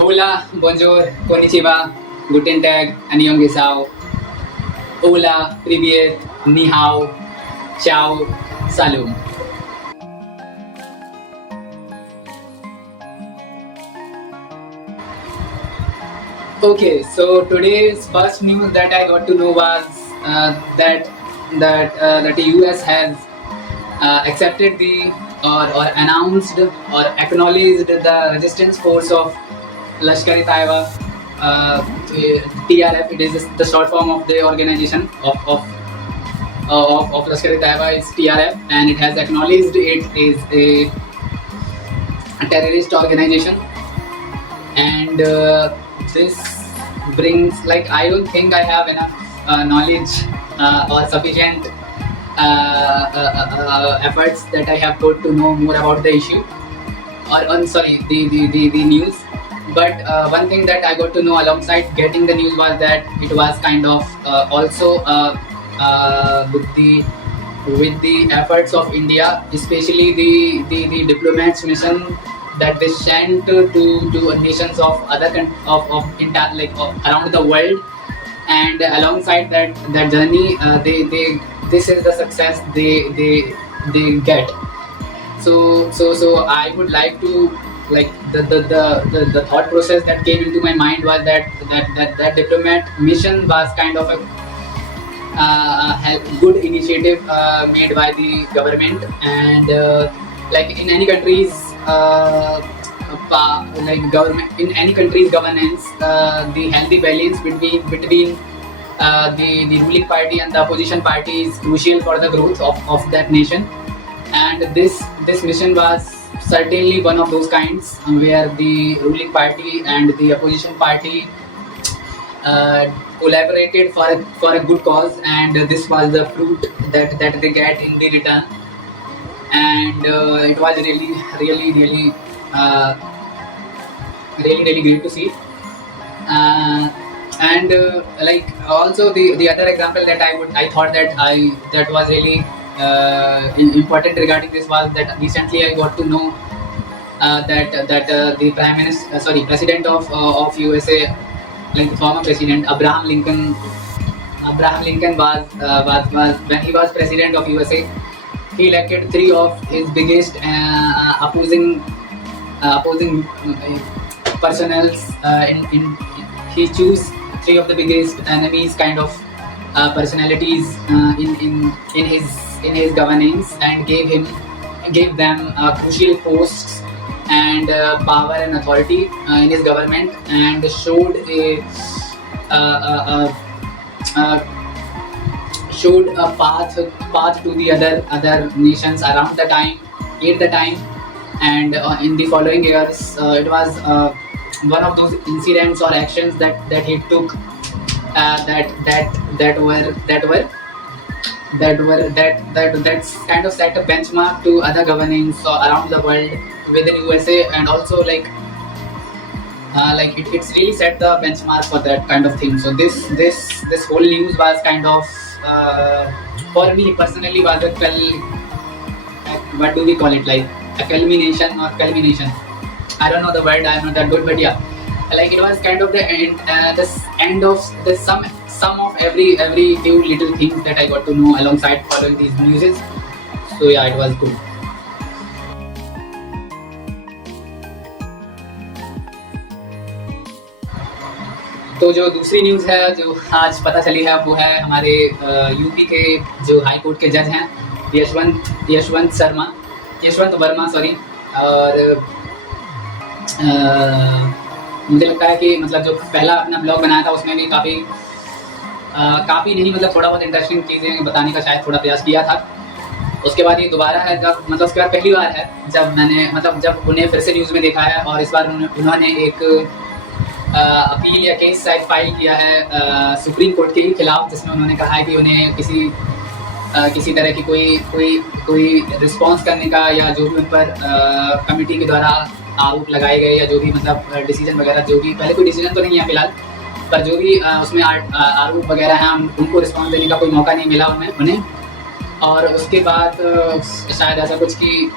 Hola, bonjour, konnichiwa, guten tag, annyeonghaseyo. Hola, привет, ni hao, ciao, salam. Okay, so today's first news that I got to know was that the US has accepted the or announced or acknowledged the resistance force of Lashkar-e-Taiba, TRF. It is the short form of the organization of Lashkar-e-Taiba is TRF, and it has acknowledged it is a terrorist organization. And this brings, like, I don't think I have enough knowledge or sufficient efforts that I have put to know more about the issue or sorry, the news. But one thing that I got to know alongside getting the news was that it was kind of also with the efforts of India, especially the diplomats mission that they sent to nations of around the world. And alongside that journey, they this is the success they get. So I would like to, like, the thought process that came into my mind was that diplomat mission was kind of a good initiative made by the government. And like in any countries government, in any country's governance, the healthy balance between the ruling party and the opposition party is crucial for the growth of that nation. And this mission was certainly one of those kinds where the ruling party and the opposition party collaborated for a good cause, and this was the fruit that they get in the return. And it was really great to see. And like, also the other example that I thought that was really important regarding this was that recently I got to know that the president of USA, like the former president Abraham Lincoln was when he was president of USA, he elected three of his biggest opposing personals. In he chose three of the biggest enemies kind of personalities in his governance, and gave them crucial posts and power and authority in his government, and showed a path to the other nations around the time at the time. And in the following years, it was one of those incidents or actions that he took that's kind of set a benchmark to other governance around the world within USA. And also, like it's really set the benchmark for that kind of thing. So this whole news was kind of for me personally was what do we call it, like a culmination or culmination, I don't know the word, I'm not that good, but yeah, like it was kind of the end of the sum of every few little things that I got to know alongside following these newses. So yeah, it was good. तो जो दूसरी news है जो आज पता चली है वो है हमारे यूपी के जो हाई कोर्ट के जज हैं यशवंत वर्मा सॉरी। और मुझे लगता है कि मतलब जो पहला अपना ब्लॉग बनाया था उसमें भी काफ़ी नहीं, मतलब थोड़ा बहुत इंटरेस्टिंग चीज़ें बताने का शायद थोड़ा प्रयास किया था। उसके बाद ये दोबारा है, जब मतलब उसके बाद पहली बार है जब मैंने जब उन्हें फिर से न्यूज़ में देखा है, और इस बार उन्होंने एक अपील या केस शायद फाइल किया है सुप्रीम कोर्ट के ही खिलाफ, जिसमें उन्होंने कहा है कि उन्हें किसी तरह की कोई रिस्पॉन्स करने का, या जो भी उन पर कमेटी के द्वारा आरोप लगाए गए, या जो भी मतलब डिसीजन वगैरह, जो भी पहले कोई डिसीजन तो नहीं है फिलहाल, पर जो भी उसमें आरोप वगैरह हैं उनको रिस्पॉन्स देने का कोई मौका नहीं मिला उन्हें। और उसके बाद शायद ऐसा कुछ कि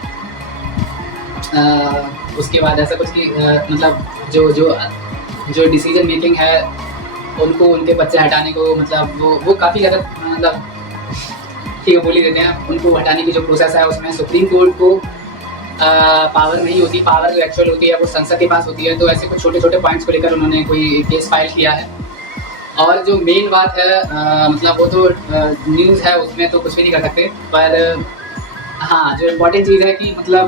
उसके बाद ऐसा कुछ कि मतलब जो जो जो डिसीजन मेकिंग है उनको उनके पद से हटाने को, मतलब वो काफ़ी ज़्यादा मतलब ठीक है बोल ही देते हैं, उनको हटाने की जो प्रोसेस है उसमें सुप्रीम कोर्ट को पावर नहीं होती, पावर जो एक्चुअल होती है वो संसद के पास होती है। तो ऐसे कुछ छोटे छोटे पॉइंट्स को लेकर उन्होंने कोई केस फाइल किया है। और जो मेन बात है मतलब वो तो न्यूज़ है, उसमें तो कुछ भी नहीं कर सकते, पर हाँ जो इम्पोर्टेंट चीज़ है कि मतलब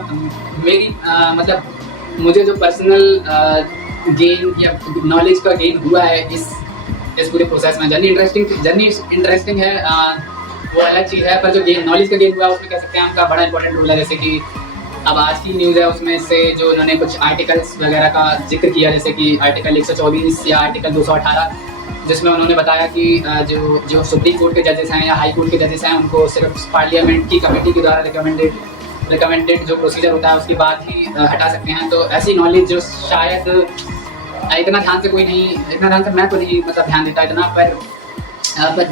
मेरी मतलब मुझे जो पर्सनल गेन या नॉलेज का गेन हुआ है इस पूरे प्रोसेस में, जर्नी इंटरेस्टिंग है, वो अलग चीज़ है, पर जो गेन नॉलेज का गेन हुआ उसमें कह सकते हैं उनका बड़ा इंपॉर्टेंट रोल है। जैसे कि अब आज की न्यूज़ है उसमें से जो उन्होंने कुछ आर्टिकल्स वगैरह का जिक्र किया, जैसे कि आर्टिकल 124 या आर्टिकल 218, जिसमें उन्होंने बताया कि जो सुप्रीम कोर्ट के जजेस हैं या हाई कोर्ट के जजेस हैं उनको सिर्फ पार्लियामेंट की कमेटी के द्वारा रिकमेंडेड जो प्रोसीजर होता है उसके बाद ही हटा सकते हैं। तो ऐसी नॉलेज जो शायद इतना ध्यान से मैं तो नहीं मतलब ध्यान देता इतना, पर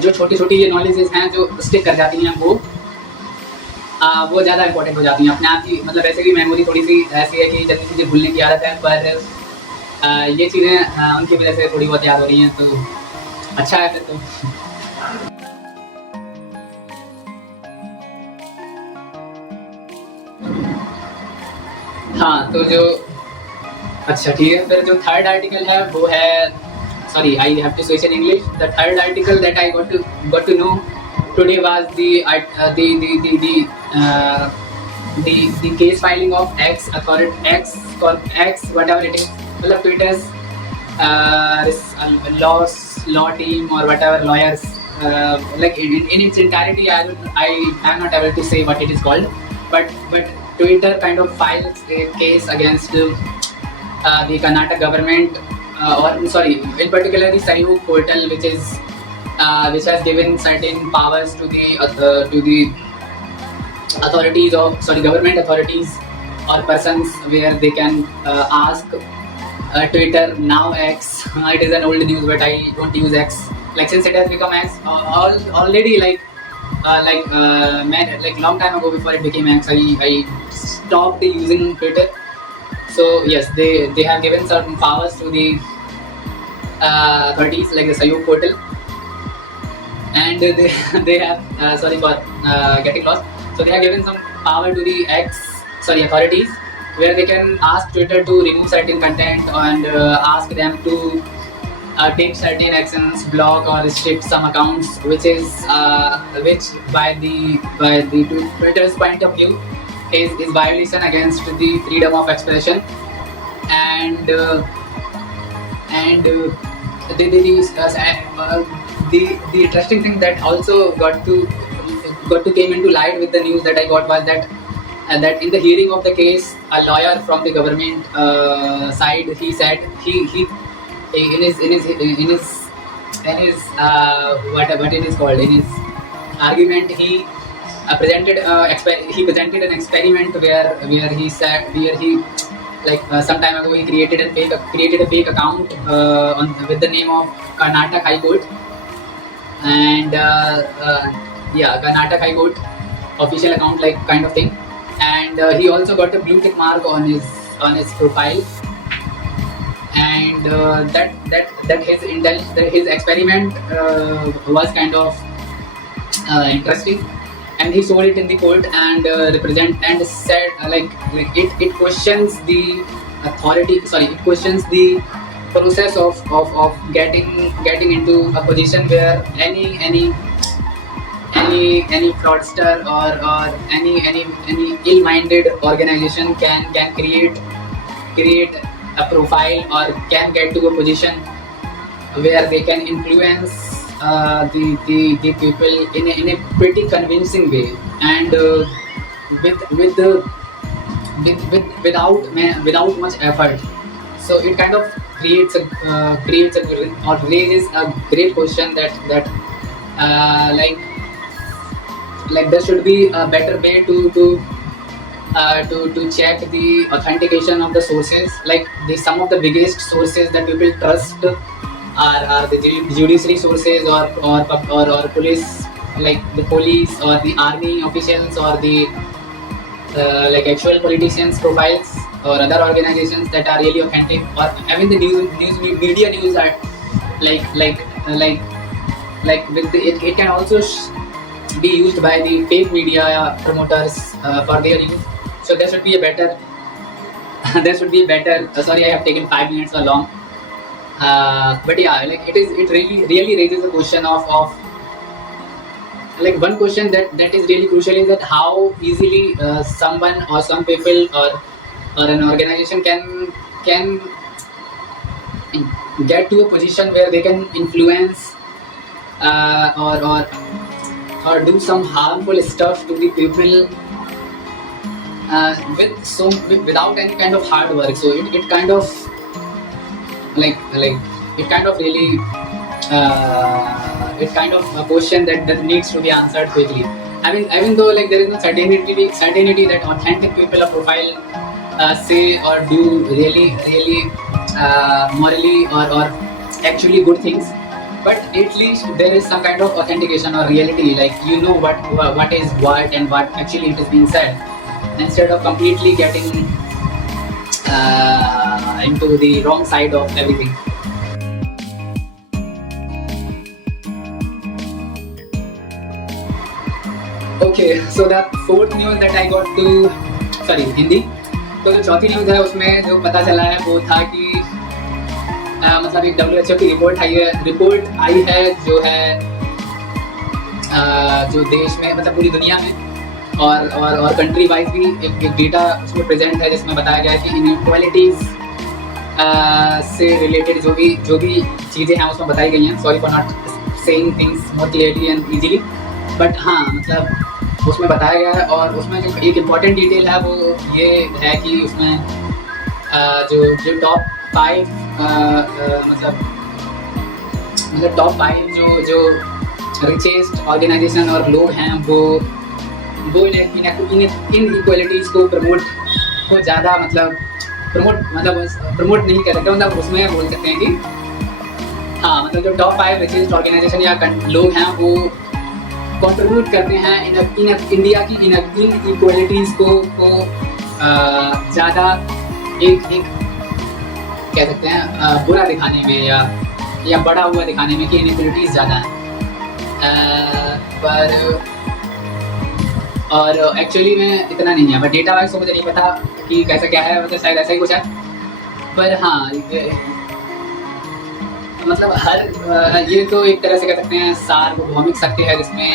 जो छोटी छोटी ये नॉलेजेस हैं जो स्टिक कर जाती हैं वो ज़्यादा इंपॉर्टेंट हो जाती हैं अपने आप की। मतलब ऐसे भी मेमोरी थोड़ी सी ऐसी है कि जल्दी चीज़ें भूलने की आदत है, पर ये चीज़ें उनकी वजह से थोड़ी बहुत याद हो रही हैं, तो अच्छा है फिर तो। हाँ तो जो अच्छा ठीक है, फिर जो थर्ड आर्टिकल है वो है, sorry I have to switch in English. The third article that I got to know today was the case filing of X whatever it is, मतलब Twitter's law team or whatever lawyers, like in its entirety I am not able to say what it is called, but Twitter kind of files a case against the Karnataka government, or sorry, in particular the Sahyog portal, which has given certain powers to the authorities of government authorities or persons, where they can ask Twitter, now X. It is an old news, but I don't use X. Like since it has become X already, like long time ago before it became X, I stopped using Twitter. So yes, they have given certain powers to the authorities like the Sahyog portal, and they have sorry for getting lost. So they have given some power to the authorities, where they can ask Twitter to remove certain content and ask them to take certain actions, block or restrict some accounts, which by the Twitter's point of view is violation against the freedom of expression. And the interesting thing that also got to came into light with the news that I got was that in the hearing of the case, a lawyer from the government side, he said he in his what it is called, in his argument, he presented an experiment where he like some time ago he created a fake account with the name of Karnataka High Court, and Karnataka High Court official account, like kind of thing, and he also got a blue tick mark on his profile, and his experiment was kind of interesting, and he showed it in the court and said it questions the authority. Sorry, it questions the process of getting into a position where any fraudster or any ill-minded organization can create a profile or can get to a position where they can influence the people in a pretty convincing way, and without much effort. So it kind of raises a great question that like there should be a better way to check the authentication of the sources. Like some of the biggest sources that people trust are the judiciary sources or police, like the police or the army officials or the like actual politicians' profiles. or other organizations that are really authentic, or I mean the media news are like with it can also be used by the fake media promoters for their use. So there should be a better there should be a better sorry, I have taken 5 minutes along, but yeah, like it really raises a question of like one question that is really crucial is that how easily someone or some people or an organization can get to a position where they can influence or do some harmful stuff to the people without any kind of hard work. So it kind of like it kind of really it's kind of a question that needs to be answered quickly. Even though like there is no certainty that authentic people of profile say or do really morally or actually good things, but at least there is some kind of authentication or reality, like you know what is what and what actually it is being said, instead of completely getting into the wrong side of everything. Okay, so the fourth news that I got to Hindi, तो जो चौथी news है उसमें जो पता चला है वो था कि मतलब एक WHO की रिपोर्ट आई है जो है जो देश में मतलब पूरी दुनिया में और कंट्री वाइज भी एक डेटा उसमें प्रेजेंट है, जिसमें बताया गया है कि इनइक्वालिटीज़ से रिलेटेड जो भी चीज़ें हैं उसमें बताई गई हैं. Sorry for not saying things more clearly and easily, but हाँ मतलब उसमें बताया गया है. और उसमें जो एक इम्पॉर्टेंट डिटेल है वो ये है कि उसमें जो टॉप 5 मतलब टॉप 5 जो रिचेस्ट ऑर्गेनाइजेशन और लोग हैं वो इनइक्वालिटीज़ को ज़्यादा प्रमोट नहीं कर सकते. मतलब उसमें बोल सकते हैं कि हाँ मतलब जो टॉप 5 रिचेस्ट ऑर्गेनाइजेशन या लोग हैं वो कंट्रीब्यूट करते हैं इंडिया की इनइक्वालिटीज़ को ज़्यादा एक कह सकते हैं बुरा दिखाने में या बड़ा हुआ दिखाने में कि इनइक्वालिटीज़ ज़्यादा हैं. पर और एक्चुअली में इतना नहीं है, बट डेटा वाइज तो मुझे नहीं पता कि कैसा क्या है, मतलब शायद ऐसा ही कुछ है. पर हाँ मतलब हर ये तो एक तरह से कह सकते हैं सार्वभौमिक सत्य है, जिसमें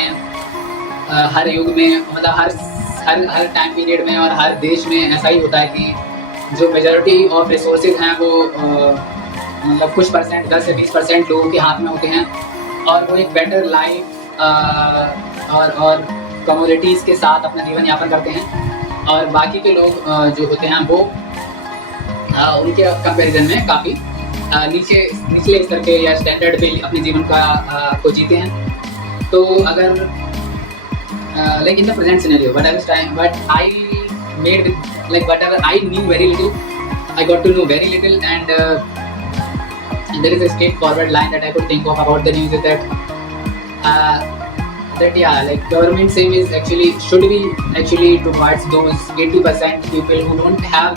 हर युग में मतलब हर टाइम पीरियड में और हर देश में ऐसा ही होता है कि जो मेजॉरिटी ऑफ रिसोर्सेज हैं वो मतलब कुछ परसेंट 10 से 20% लोगों के हाथ में होते हैं, और वो एक बेटर लाइफ और कम्युनिटीज़ के साथ अपना जीवन यापन करते हैं, और बाकी के लोग जो होते हैं वो उनके कंपैरिजन में काफ़ी निचले स्तर के या स्टैंडर्ड पे अपने जीवन को जीते हैं. तो अगर like in the present scenario but I made with like whatever I knew very little, I got to know very little, and there is a straightforward line that I could think of about the news is that yeah, like government same is should be towards those 80% people who don't have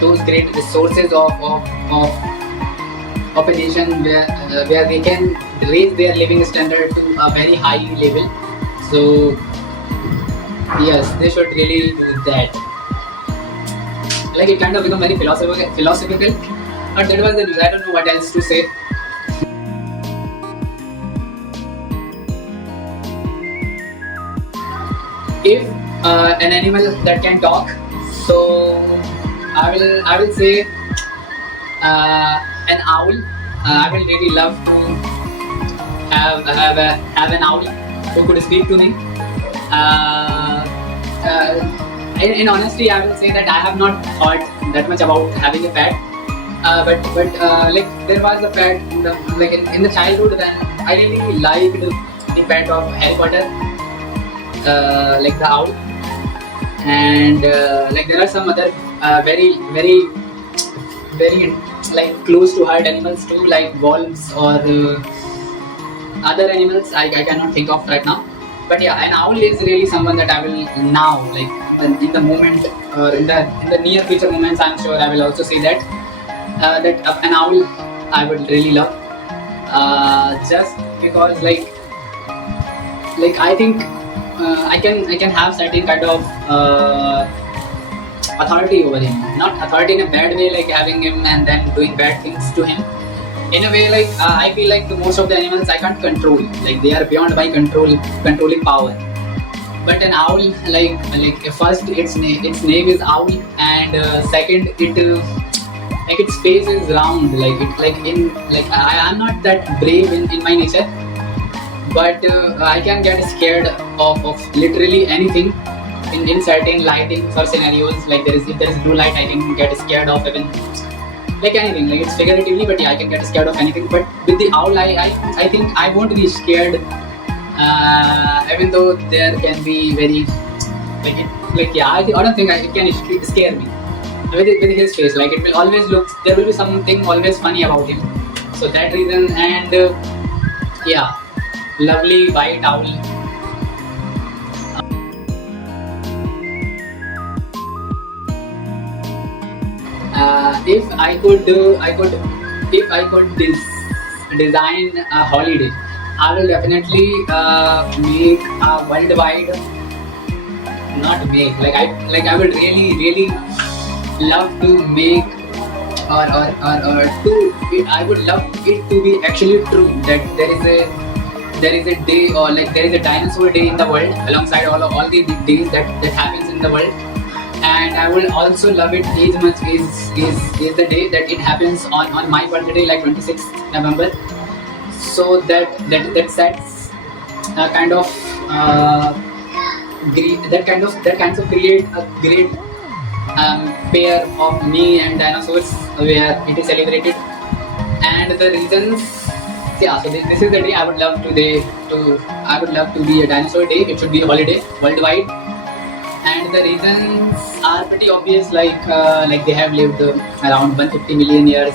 those great resources of a nation where they can raise their living standard to a very high level. So yes, they should really do that. Like it kind of become very philosophical, but that was the news. I don't know what else to say. If an animal that can talk, so I will say an owl. I will really love to have an owl who could speak to me. In honesty, I will say that I have not thought that much about having a pet. But like there was a pet in the childhood when I really liked the pet of Harry Potter, like the owl, and like there are some other very like close to heart animals too, like wolves or other animals I cannot think of right now. But yeah, an owl is really someone that I will now, like in the moment or in the near future moments, I'm sure I will also say that an owl I would really love, just because I think I can have certain kind of authority over him. Not authority in a bad way, like having him and then doing bad things to him. In a way, like I feel like the most of the animals I can't control. Like they are beyond my controlling power. But an owl, first its name is owl, and second like its face is round. I am not that brave in my nature, but I can get scared of literally anything in certain lightings or scenarios. Like if there is blue light, I can get scared of even like anything. Like it's figuratively, but yeah, I can get scared of anything. But with the owl, I think I won't be scared, even though there can be very I don't think it can scare me with his face. Like it will always look, there will be something always funny about him. So that reason, and yeah, lovely white owl. If I could design a holiday, I will definitely make a worldwide. Not make, I would really love to make or to. I would love it to be actually true that there is a day, or like there is a dinosaur day in the world alongside all the big days that happens in the world. And I will also love it as much is the day that it happens on my birthday, like 26th November. So that sets a kind of that kinds of create a great pair of me and dinosaurs where it is celebrated. And the reasons, yeah, so this is the day I would love to be a dinosaur day. It should be a holiday worldwide. And the reasons are pretty obvious, like they have lived around 150 million years,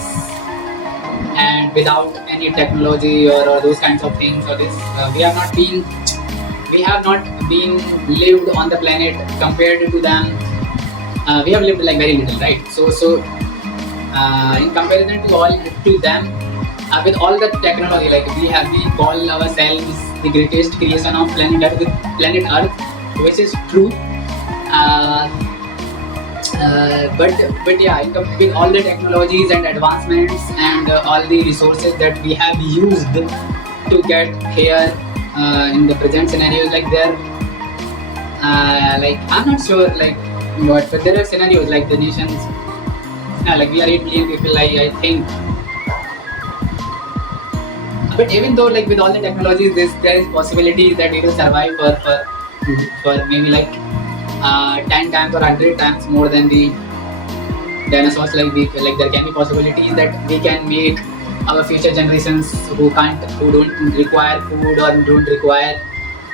and without any technology or those kinds of things, or this we have not been lived on the planet compared to them. We have lived like very little, right? So in comparison to them, with all the technology, like we call ourselves the greatest creation of planet Earth, which is true. But yeah, with all the technologies and advancements and all the resources that we have used to get here in the present scenarios, like I'm not sure but there are scenarios like the nations, like we are 8 billion people, I think. But even though with all the technologies, there is possibility that we will survive for maybe 10 times or 100 times more than the dinosaurs. There can be possibilities that we can make our future generations who don't require food or don't require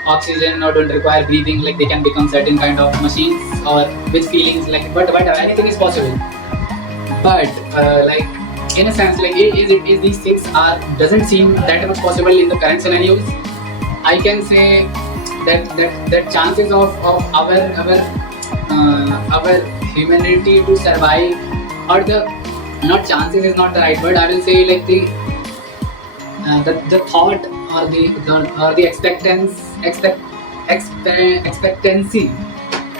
oxygen or don't require breathing, they can become certain kind of machines or with feelings, but anything is possible. But in a sense, is these things doesn't seem that much possible in the current scenarios. I can say that chances of our humanity to survive, or not chances is not the right word. I will say the thought or the expectancy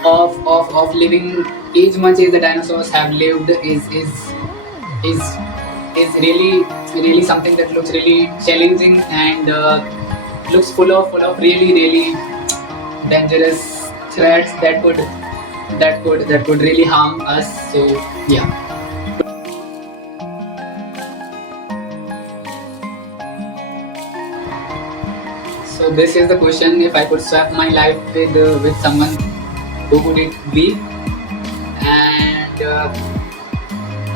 of living as much as the dinosaurs have lived is really something that looks really challenging and looks full of really dangerous threats that could really harm us. So yeah. So this is the question: if I could swap my life with someone, who would it be? And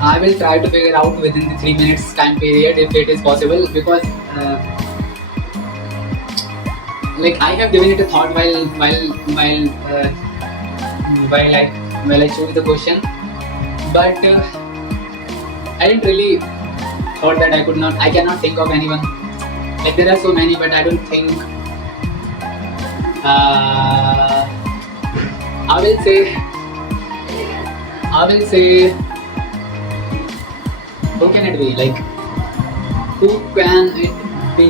I will try to figure out within the 3 minutes time period if it is possible, because I have given it a thought while I chose the question, but I didn't really thought that I cannot think of anyone. There are so many, but I don't think Uh, I will say, who can it be? Like, who can it be?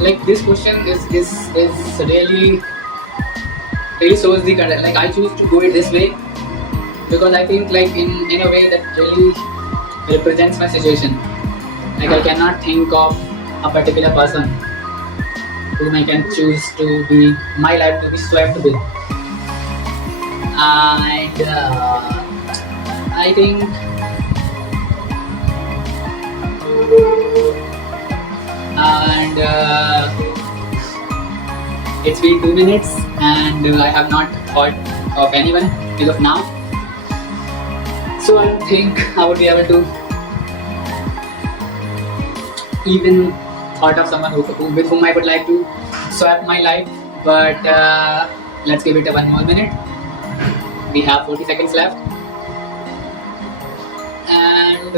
Like, this question is really shows the kind of, like, I choose to go it this way because I think, like, in a way that really represents my situation. Like, I cannot think of a particular person whom I can choose to be my life to be swept with. And I think it's been 2 minutes and I have not thought of anyone as of now. So I don't think I would be able to even thought of someone with whom I would like to swap my life. But let's give it one more minute. We have 40 seconds left. And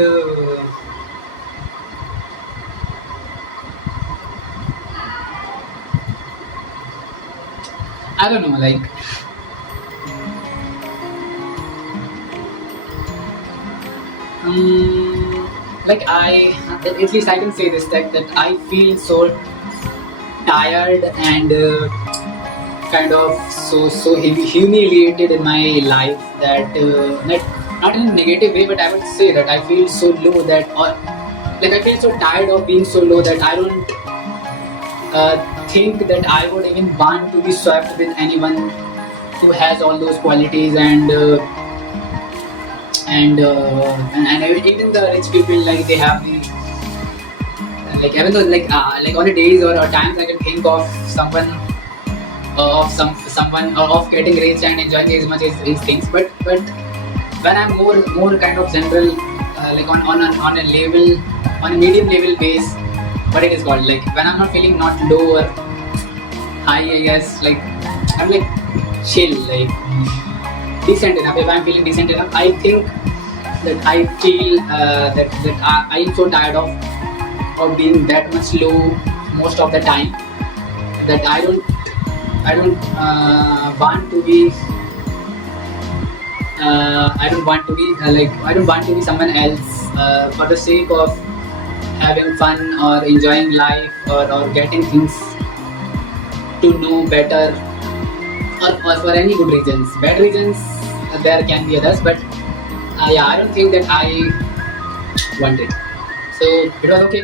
I don't know, like, at least I can say this, that I feel so tired and kind of so humiliated in my life that not in a negative way, but I would say that I feel so low that, or like, I feel so tired of being so low that I don't think that I would even want to be swapped with anyone who has all those qualities and even the rich people, like, they have the, like, even though, like on a days or times I can think of someone of getting rich and enjoying as much as these things, but when I'm more kind of general, like on a level, on a medium level base, what it is called, like, when I'm not feeling not low or high, I guess, like, I'm like chill, like decent enough. If I'm feeling decent enough, I think that I feel that I am so tired of being that much low most of the time that I don't want to be I don't want to be someone else for the sake of having fun or enjoying life or getting things to know better, or for any good reasons. Bad reasons, there can be others, but yeah, I don't think that I want it. So it was okay.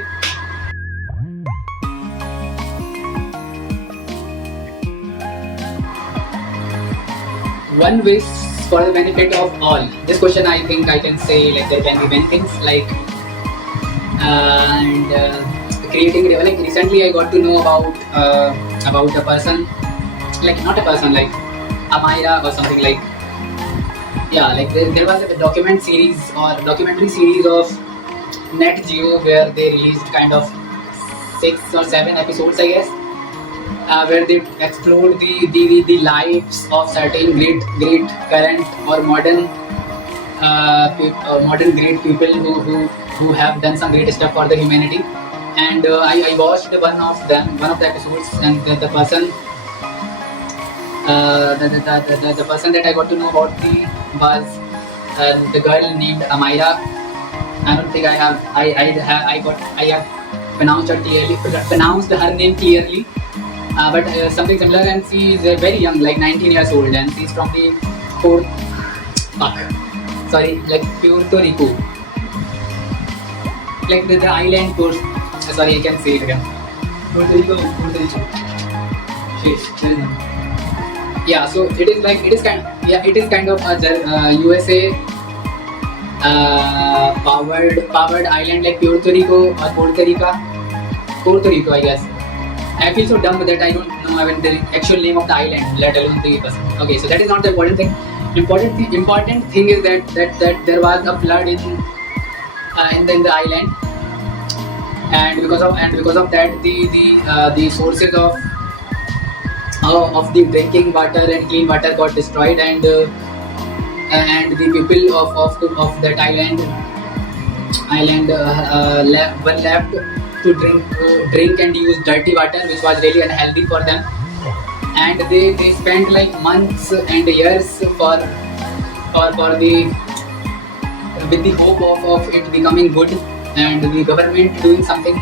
One wish for the benefit of all. This question, I think I can say, like, there can be many things, like, creating, like, recently I got to know about a person, like, not a person, like Amira or something, like, yeah, like, there was a documentary series of Net Geo where they released kind of 6 or 7 episodes, I guess, where they explored the lives of certain great current or modern great people who have done some great stuff for the humanity. And I watched one of the episodes, and the person that I got to know about was the girl named Amira. I don't think I have pronounced her name clearly, but something similar. And she is very young, like 19 years old, and she's from the Puerto Rico, like the island coast. Sorry, I can say it again. Puerto Rico. Yeah, so it is kind of a USA powered island, like Puerto Rico or Puerto Rico, I guess. I feel so dumb that I don't know even the actual name of the island, let alone the person. Okay, so that is not the important thing. Important thing is that there was a flood in the island, and because of that, the sources of the drinking water and clean water got destroyed, and the people of that island were left to drink and use dirty water, which was really unhealthy for them. And they spent like months and years for the with the hope of it becoming good and the government doing something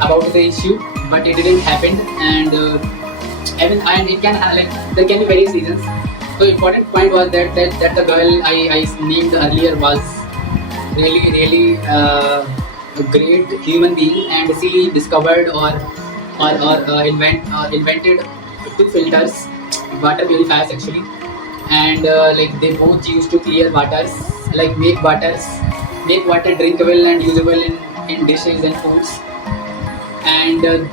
about the issue, but it didn't happen. And and it can have, like, there can be various reasons. So important point was that the girl I named earlier was really a great human being, and she discovered invented two filters, water purifiers actually. And like they both used to clear waters, like make water drinkable and usable in dishes and foods. And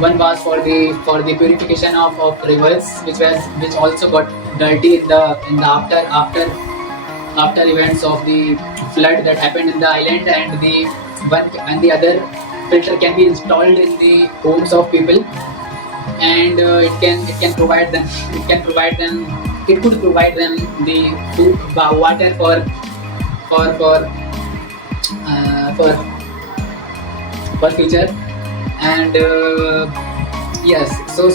one was for the purification of rivers, which also got dirty in the after events of the flood that happened in the island. And the other filter can be installed in the homes of people, and it could provide them the water for future. And yes, so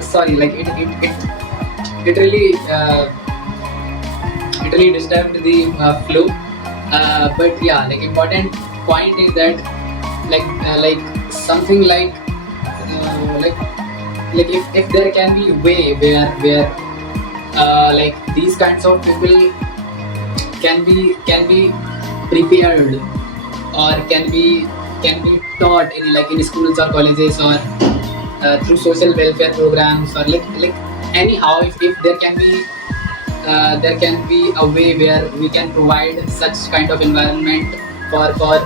sorry, like it really disturbed the flow. But yeah, like important point is that like something like if there can be a way where like these kinds of people can be prepared, or can be taught in schools or colleges, or through social welfare programs, or like anyhow, if there can be a way where we can provide such kind of environment for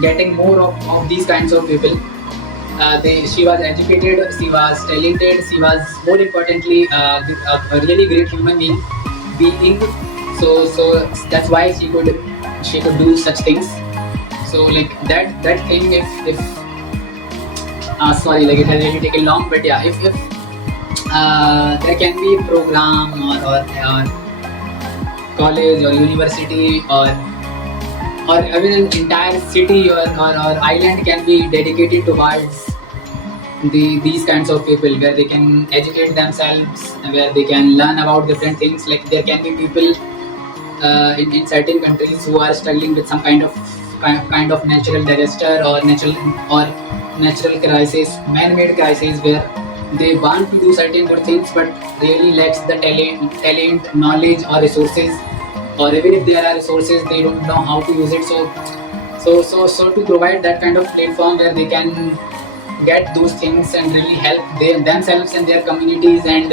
getting more of these kinds of people. She was educated, she was talented, she was more importantly a really great human being. So that's why she could do such things. So like that thing, if sorry, like it has really taken long, but yeah, if there can be a program or college or university, or even an entire city or island can be dedicated towards these kinds of people, where they can educate themselves, where they can learn about different things. Like there can be people in certain countries who are struggling with some kind of natural disaster, or natural crisis, man-made crisis, where they want to do certain good things but really lacks the talent, knowledge or resources, or even if there are resources, they don't know how to use it. So to provide that kind of platform where they can get those things and really help themselves and their communities, and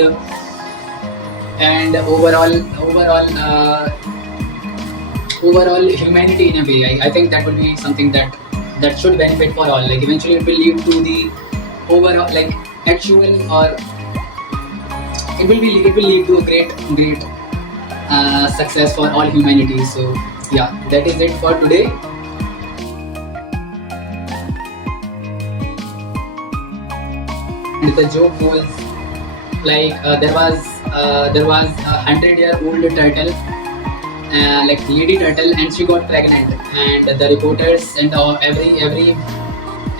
overall humanity in a way. I think that will be something that should benefit for all. Like eventually it will lead to the overall, like actual, or it will lead to a great success for all humanity. So yeah, that is it for today. And the joke was like there was a 100-year-old turtle, like lady turtle, and she got pregnant, and the reporters and every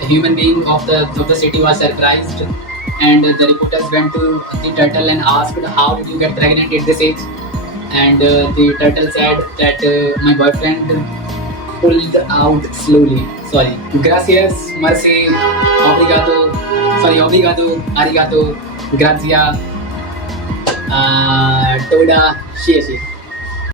human being of the city was surprised. And the reporters went to the turtle and asked, how did you get pregnant at this age? And the turtle said that my boyfriend pulled out slowly. Sorry. Gracias, merci, obrigado, arigato, grazia, toda, xie.